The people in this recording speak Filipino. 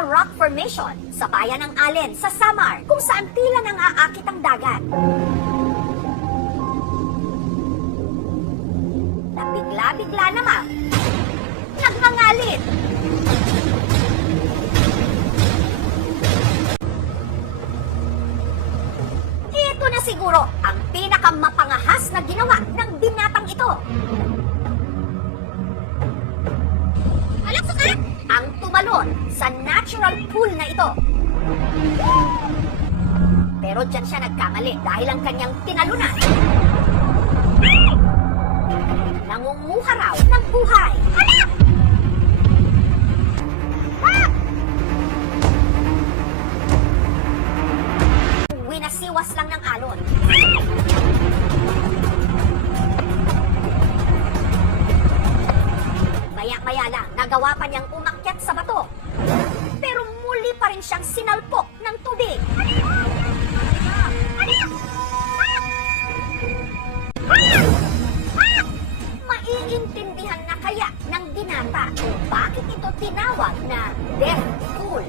Mesa Rock Formation sa bayan ng Allen sa Samar kung saan tila nang aakit ang dagat. Nabigla-bigla naman, nagngangalit. Ito na siguro ang pinakamapangahas na ginawa ng binatang ito. Ang tumalon sa natural pool na ito. Pero dyan siya nagkamali dahil ang kanyang tinalunan. Nangunguha raw ng buhay. Winasiwas lang ng alon. Maya-maya lang, nagawa pa niyang umakyat sa bato. Pero muli pa rin siyang sinalpok ng tubig. Maiintindihan na kaya ng binata kung bakit ito tinawag na death pool.